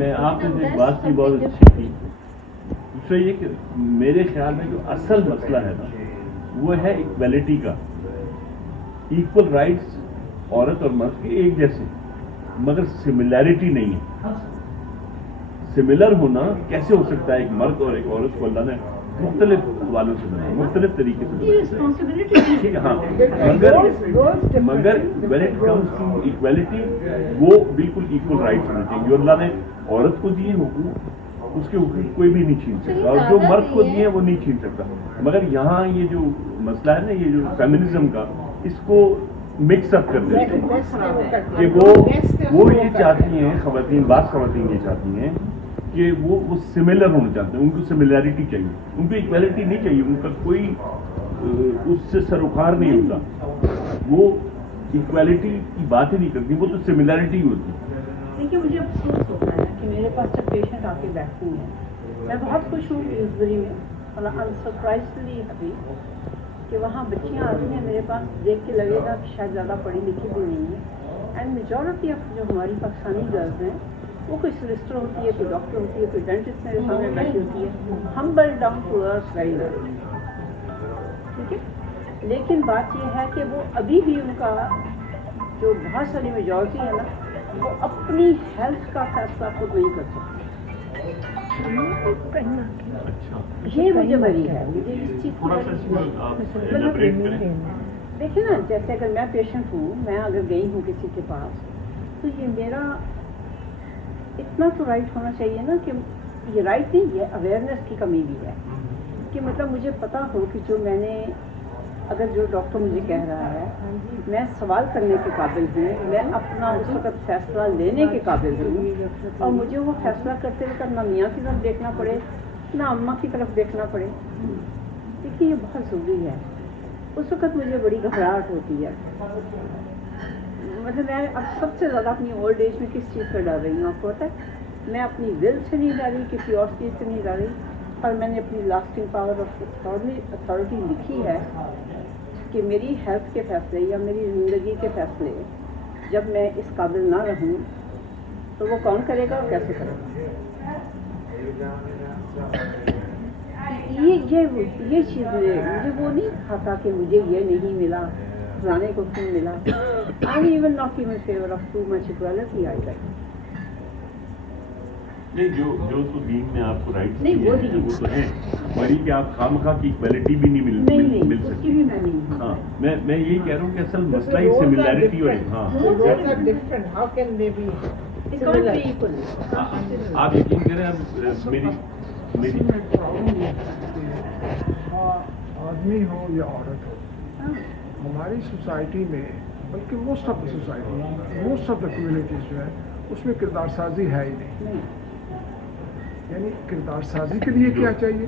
میں آپ نے ایک بات کی بہت اچھی کی. دوسرا یہ کہ میرے خیال میں جو اصل مسئلہ ہے نا وہ ہے ایکویلٹی کا. ایکول رائٹس عورت اور مرد کے ایک جیسے, مگر سملیرٹی نہیں ہے. سملر ہونا کیسے ہو سکتا ہے؟ ایک مرد اور ایک عورت کو اللہ نے مختلف حوالوں سے بنایا, مختلف طریقے سے بنایا. ہاں, مگر when it comes to equality وہ بالکل ایکول رائٹس ہونے چاہیے. جو اللہ نے عورت کو دیے حقوق, اس کے حقوق کوئی بھی نہیں چھین سکتا, اور جو مرد کو دیے وہ نہیں چھین سکتا. مگر یہاں یہ جو مسئلہ ہے نا, یہ جو فیمنزم کا, اس کو مکس اپ کر دیتے ہیں کہ وہ یہ چاہتی ہیں خواتین, بعض خواتین یہ چاہتی ہیں کہ وہ سملر ہونا چاہتے ہیں, ان کو سملیرٹی چاہیے, ان کو ایکویلٹی نہیں چاہیے, ان کا کوئی اس سے سروکار نہیں ہوتا. وہ ایکویلٹی کی بات ہی نہیں کرتی, وہ تو سملیرٹی ہوتی. دیکھیے مجھے افسوس ہوتا ہے کہ میرے پاس جب پیشنٹ آ کے بیٹھتی ہیں, میں بہت خوش ہوں یوزری میں, اور سرپرائزلی ابھی کہ وہاں بچیاں آتی ہیں میرے پاس, دیکھ کے لگے گا کہ شاید زیادہ پڑھی لکھی بھی نہیں ہے. اینڈ میجورٹی آف جو ہماری پاکستانی گرلز ہیں وہ کوئی سولسٹر ہوتی ہے, کوئی ڈاکٹر ہوتی ہے, کوئی ڈینٹسٹ میرے سامنے بیٹھی ہوتی ہے, humble down to earth very well. ٹھیک ہے, لیکن بات یہ ہے کہ وہ ابھی بھی ان کا جو بہت ساری میجورٹی ہے نا, وہ اپنی ہیلتھ کا فیصلہ خود نہیں کر سکتے. یہ مجھے بری ہے, مجھے اس چیز کی دیکھیں نا, جیسے اگر میں پیشنٹ ہوں, میں اگر گئی ہوں کسی کے پاس, تو یہ میرا اتنا تو رائٹ ہونا چاہیے نا کہ یہ رائٹ نہیں, یہ اویئرنیس کی کمی بھی ہے کہ مطلب مجھے پتا ہو کہ جو میں نے, اگر جو ڈاکٹر مجھے کہہ رہا ہے, میں سوال کرنے کے قابل ہوں, میں اپنا اس وقت فیصلہ لینے کے قابل ہوں, اور مجھے وہ فیصلہ کرتے وقت نہ میاں کی طرف دیکھنا پڑے نہ اماں کی طرف دیکھنا پڑے. دیکھیے یہ بہت ضروری ہے. اس وقت مجھے بڑی گھبراہٹ ہوتی ہے. مطلب میں اب سب سے زیادہ اپنی اولڈ ایج میں کس چیز سے ڈر رہی ہوں آپ کو پتہ ہے؟ میں اپنی ول سے نہیں ڈر رہی, کسی اور چیز سے نہیں ڈر رہی, اور میں نے اپنی لاسٹنگ پاور آف اتھارٹی لکھی ہے کہ میری ہیلتھ کے فیصلے یا میری زندگی کے فیصلے جب میں اس قابل نہ رہوں تو وہ کون کرے گا اور کیسے کرے گا. یہ چیز مجھے وہ نہیں کھاتا کہ مجھے یہ نہیں ملا, فلانے کو کیوں ملا. I even not even favour of too much equality I think. نہیں, جو تو دین میں آپ کو رائٹ نہیں وہ تو ہیں, بڑی کہ آپ خواہ کی ایکویلٹی بھی نہیں مل سکتی. ہاں, میں یہی کہہ رہا ہوں کہ اصل مسئلہ ہی سملیرٹی اور آپ یقین کریں, میری آدمی ہو یا عورت ہو, ہماری سوسائٹی میں, بلکہ most of the society, most of the communities جو ہے اس میں کردار سازی ہے ہی نہیں. یعنی کردار سازی کے لیے کیا چاہیے,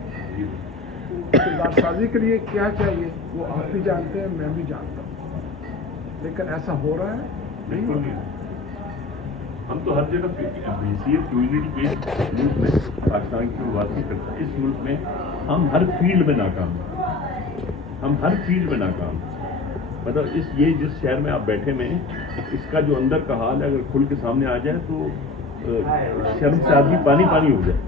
کردار سازی کے لیے کیا چاہیے وہ آپ بھی جانتے ہیں, میں بھی جانتا ہوں, لیکن ایسا ہو رہا ہے نہیں ہو رہا. ہم تو ہر جگہ حیثیت کمیونٹی بیسڈ ملک میں پاکستان کی بات نہیں کرتا. اس ملک میں ہم ہر فیلڈ میں ناکام ہیں, ہم ہر فیلڈ میں ناکام ہیں. مطلب یہ جس شہر میں آپ بیٹھے میں, اس کا جو اندر کا حال ہے اگر کھل کے سامنے آ جائے تو شرم سے آدمی پانی ہو جائے.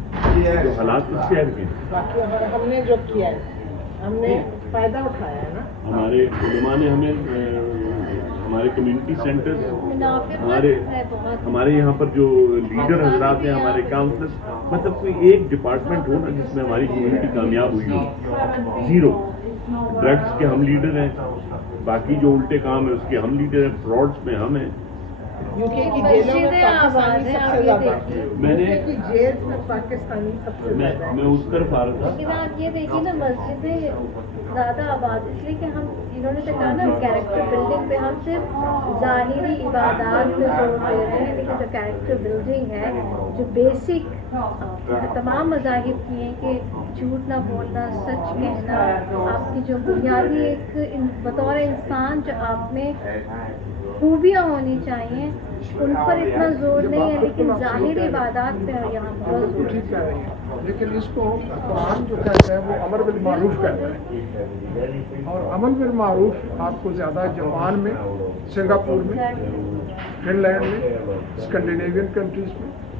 جو حالات اس شہر کے ہیں, باقی ہم نے جو کیا ہے ہم نے فائدہ اٹھایا ہے نا. ہمارے علماء نے ہمیں, ہمارے کمیونٹی سینٹرز, ہمارے یہاں پر جو لیڈر حضرات ہیں, ہمارے کاؤنسلر, مطلب کوئی ایک ڈپارٹمنٹ ہو نا جس میں ہماری کمیونٹی کامیاب ہوئی ہو. زیرو. ڈرگس کے ہم لیڈر ہیں, باقی جو الٹے کام ہے اس کے ہم لیڈر ہیں, فراڈس میں ہم ہیں. یوکے کی جیلوں میں پاکستانی سب سے زیادہ, میں نے جیل میں پاکستانی سب سے زیادہ. میں اس طرف آ رہا تھا. لیکن آپ یہ دیکھیے نا, مسجدیں زیادہ آباد اس لیے کہ ہم, انہوں نے تو کہا نا کیریکٹر بلڈنگ پہ, ہم صرف ظاہری عبادات پہ زور دے رہے ہیں, لیکن جو کیریکٹر بلڈنگ ہے, جو بیسک تمام مذاہب کی ہیں کہ جھوٹ نہ بولنا, سچ کہنا, آپ کی جو بنیادی ایک بطور انسان جو آپ میں خوبیاں ہونی چاہیے, ان پر اتنا زور نہیں ہے, لیکن ظاہری عبادات پہ یہاں بہت زور ٹھیک کہہ رہی ہیں, لیکن اس کو قرآن جو کہتا ہے وہ امر بالمعروف کہتا ہے, اور امر بالمعروف آپ کو زیادہ جاپان میں, سنگاپور میں, فن لینڈ میں, اسکینڈینیوین کنٹریز میں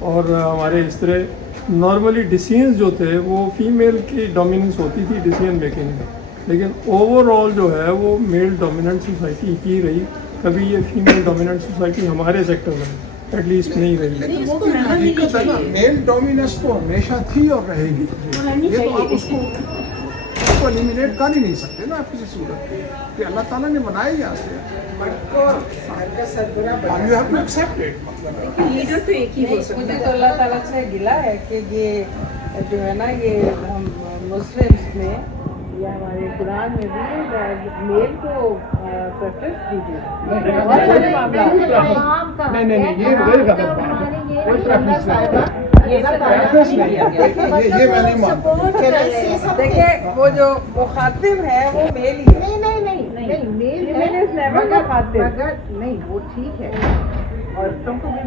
اور ہمارے اس طرح نارملی ڈیسیژنس جو تھے وہ فیمیل کی ڈومیننس ہوتی تھی ڈیسیژن میکنگ میں، لیکن اوور آل جو ہے وہ میل ڈومیننٹ سوسائٹی ہی رہی. کبھی یہ فیمیل ڈومیننٹ سوسائٹی ہمارے سیکٹر میں ایٹ لیسٹ نہیں رہی. حقیقت ہے نا، میل ڈومیننس تو ہمیشہ تھی اور رہے گی. یہ تو آپ اس کو ایلیمینیٹ کر ہی نہیں سکتے نا آپ کسی صورت میں، کہ اللہ تعالیٰ نے بنایا ہی ایسے. You have to accept it. مطلب لیڈر تو ایک ہی ہو سکتا مجھے ہے. تو اللہ تعالیٰ سے گلا ہے کہ یہ جو ہے نا یہ ہم مسلمس میں یا ہمارے قرآن میں بھی میل کو پریفرنس دیجیے. بہت سارے معاملات نہیں یہ غیر غلط بات ہے، کوئی پریفرنس نہیں. یہ میں نہیں مانتا. دیکھیں وہ جو مخاطب ہے وہ میل ہی ہے. نہیں میل مگر نہیں وہ ٹھیک ہے. عورتوں کو بھی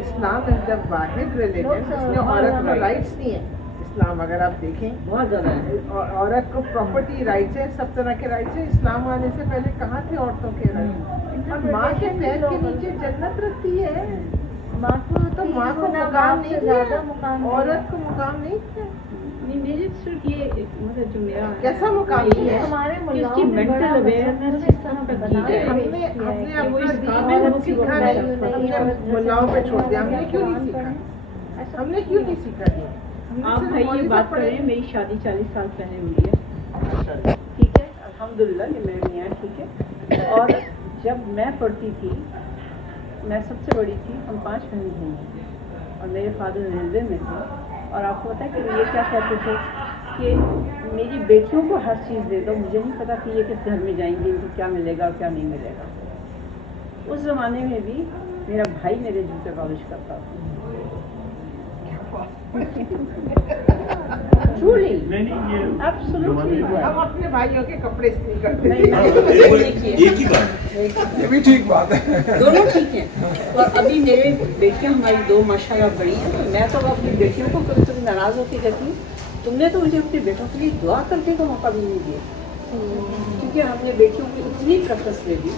اسلام از دا واحد ریلیجن جس میں عورت کو رائٹس نہیں ہے. اسلام اگر آپ دیکھیں بہت زیادہ ہے. عورت کو پراپرٹی رائٹس ہیں، سب طرح کے رائٹس ہیں. اسلام آنے سے پہلے کہاں تھے عورتوں کے رائٹس؟ اور ماں کے پیر کے نیچے جنت رکھتی ہے. ماں کو تو ماں کو مقام نہیں دیا، عورت کو مقام نہیں دیا. نہیں میرے صرف یہ مطلب جو میرا کیسا مقام ہے؟ ہمارے کہ اس کی mental awareness اس طرح تک کی جائے. ہم نے اپنا دین سیکھا نہیں، ہم نے ملاؤں پہ چھوڑ دیا. ہم نے کیوں نہیں سیکھا؟ ہم نے کیوں نہیں سیکھا یہ؟ آپ بھائی یہ بات کر رہے ہیں، میری شادی 40 سال پہلے ہوئی ہے، ٹھیک ہے، الحمدللہ یہ میرے میاں ٹھیک ہے. اور جب میں پڑھتی تھی میں سب سے بڑی تھی، ہم 5 بہن تھے اور میرے فادر ریلوے میں تھے. اور آپ کو پتا ہے کہ وہ یہ کیا کہتے تھے کہ میری بیٹیوں کو ہر چیز دے دو، مجھے نہیں پتا کہ یہ کس گھر میں جائیں گی، ان کو کیا ملے گا اور کیا نہیں ملے گا. اس زمانے میں بھی میرا بھائی میرے جوتے پالش کرتا تھا. Truly, absolutely. ہم اپنے بھائیوں کے کپڑے استری کرتے نہیں، ہیں. میں نے تو نہیں کیے. ایک ہی بات. یہ بھی ٹھیک بات ہے. دونوں ٹھیک ہیں. اور ابھی میرے بیٹیاں ہماری 2 ماشاءاللہ بڑی ہیں. میں تو اپنی بیٹیوں کو کبھی کبھی ناراض ہوتی رہتی ہوں، تم نے تو مجھے اپنے بیٹوں کے لیے دعا کرنے کا موقع بھی نہیں دیا، کیونکہ ہم نے بیٹیوں کی اتنی پریفرنس دے دی.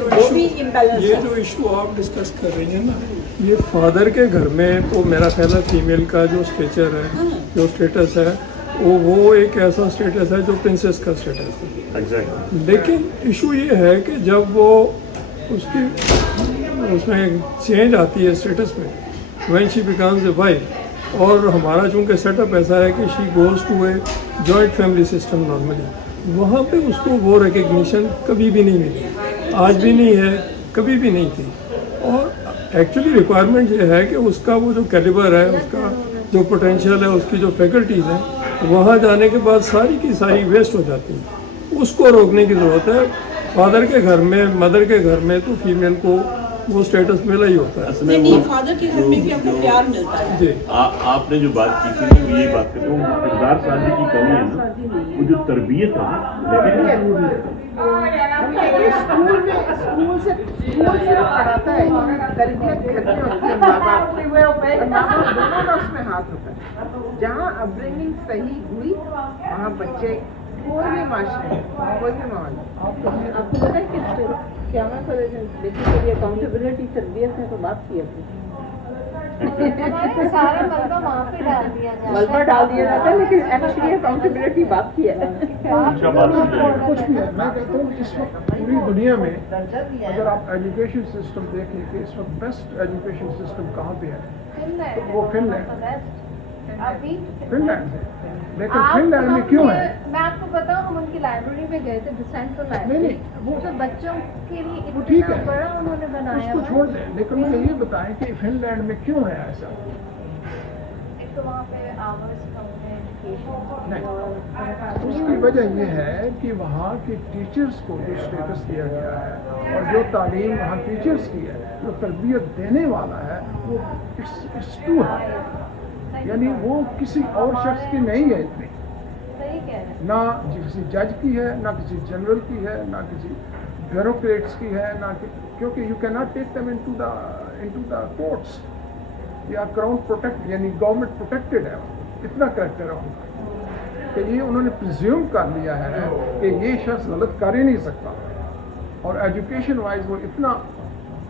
وہ بھی امبیلنس یہ ہے. جو ایشو آپ ڈسکس کر رہی ہیں نا، یہ فادر کے گھر میں تو میرا خیال ہے فیمیل کا جو اسٹیچر ہے، جو اسٹیٹس ہے، وہ ایک ایسا اسٹیٹس ہے جو پرنسس کا اسٹیٹس ہے. ایگزیکٹلی. لیکن ایشو یہ ہے کہ جب وہ اس میں چینج آتی ہے اسٹیٹس میں، when she becomes a wife, اور ہمارا چونکہ سیٹ اپ ایسا ہے کہ she goes to a joint family system normally, وہاں پہ اس کو وہ ریکگنیشن کبھی بھی نہیں ملی، آج بھی نہیں ہے، کبھی بھی نہیں تھی. اور ایکچولی ریکوائرمنٹ یہ ہے کہ اس کا وہ جو کیلیبر ہے، اس کا جو پوٹینشیل ہے، اس کی جو فیکلٹیز ہیں، وہاں جانے کے بعد ساری کی ساری ویسٹ ہو جاتی ہیں. اس کو روکنے کی ضرورت ہے. فادر کے گھر میں، مدر کے گھر میں تو فیمیل کو وہ اسٹیٹس ملا ہی ہوتا ہے. نہیں، فادر کے گھر میں بھی آپ کو پیار ملتا ہے. جی آپ نے جو بات کی تھی وہ یہ بات کرتے ہیں، کردار سازی کی کمی ہے نا، وہ جو تربیت ہے اسکول صرف پڑھاتا ہے، تربیت گھر میں ہوتی ہے. ماں باپ دونوں کا اس میں ہاتھ ہوتا ہے. جہاں اپبرنگنگ صحیح ہوئی وہاں بچے کوئی بھی معاشرے کوئی بھی ماحول. آپ کو پتا ہے کہ کیا میں بیٹی کے لیے اکاؤنٹیبلٹی تربیت میں تو بات کی اپنی سارا ملبہ وہاں پہ ڈال دیا جاتا ہے. ملبہ ڈال دیا جاتا ہے، لیکن ایکچولی اکاؤنٹیبلٹی بات کی ہے. کچھ بھی ہے. میں کہتا ہوں اس وقت پوری دنیا میں اگر آپ ایجوکیشن سسٹم دیکھیں کہ اس وقت بیسٹ ایجوکیشن سسٹم کہاں پہ ہے، تو وہ فن لینڈ ہے. لیکن فن لینڈ میں کیوں ہے؟ میں آپ کو بتاؤں، ہم ان کی لائبریری میں گئے تھے، سینٹرل لائبریری، وہ تو بچوں کے لیے ٹھیک اتنا ہے، بڑا انہوں نے اس بنایا کو ہوا چھوڑ ہے. دیں. لیکن مجھے یہ بتائیں کہ فن لینڈ میں کیوں ہے ایسا؟ ایک تو وہاں پہ آورس کم ہے، ایجوکیشن نہیں، اس کی وجہ یہ ہے کہ وہاں کے ٹیچرز کو جو اسٹیٹس دیا گیا ہے اور جو تعلیم وہاں ٹیچرز کی ہے، جو تربیت دینے والا ہے، وہ اٹس ٹو ہائی. یعنی وہ کسی اور شخص کی نہیں ہے اتنی، صحیح کہہ رہے ہیں. نہ کسی جج کی ہے، نہ کسی جنرل کی ہے، نہ کسی بیوروکریٹس کی ہے، نہ کیونکہ you can not take them into the courts. یا کراؤن پروٹیکٹ، یعنی گورنمنٹ پروٹیکٹڈ ہے. اتنا کریکٹر ہے ان کا کہ یہ انہوں نے پرزیوم کر لیا ہے کہ یہ شخص غلط کر ہی نہیں سکتا. اور ایجوکیشن وائز وہ اتنا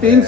3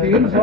300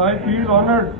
I feel honored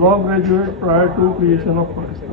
law graduate prior to creation of Pakistan।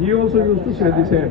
He also used to say the same